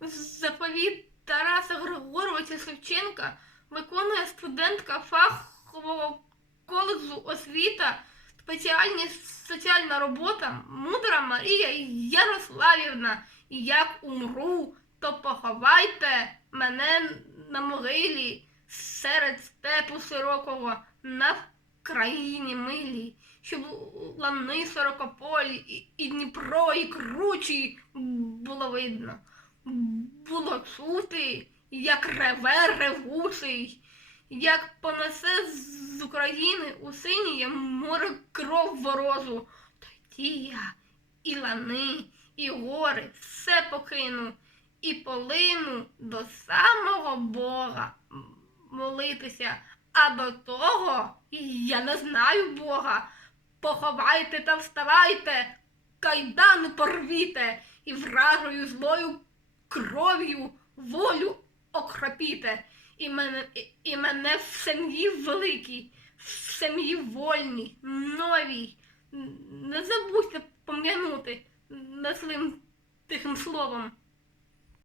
Заповіт Тараса Григоровича Шевченка виконує студентка фахового коледжу освіта, спеціальність соціальна робота, мудра Марія Ярославівна. І Як умру, то поховайте мене на могилі серед степу широкого на країні милій, щоб лани широкополі і, і Дніпро, і кручі було видно. Було чути, як реве ревучий, як понесе з України у синіє море кров ворожу. Тоді я і лани, і гори все покину, і полину до самого Бога молитися. А до того я не знаю Бога. Поховайте та вставайте, кайдани порвіте і вражою злою кров'ю волю окропіте. І мене, і, мене в сім'ї великій, в сім'ї вольній, новій. Не забудьте пом'янути незлим тихим словом.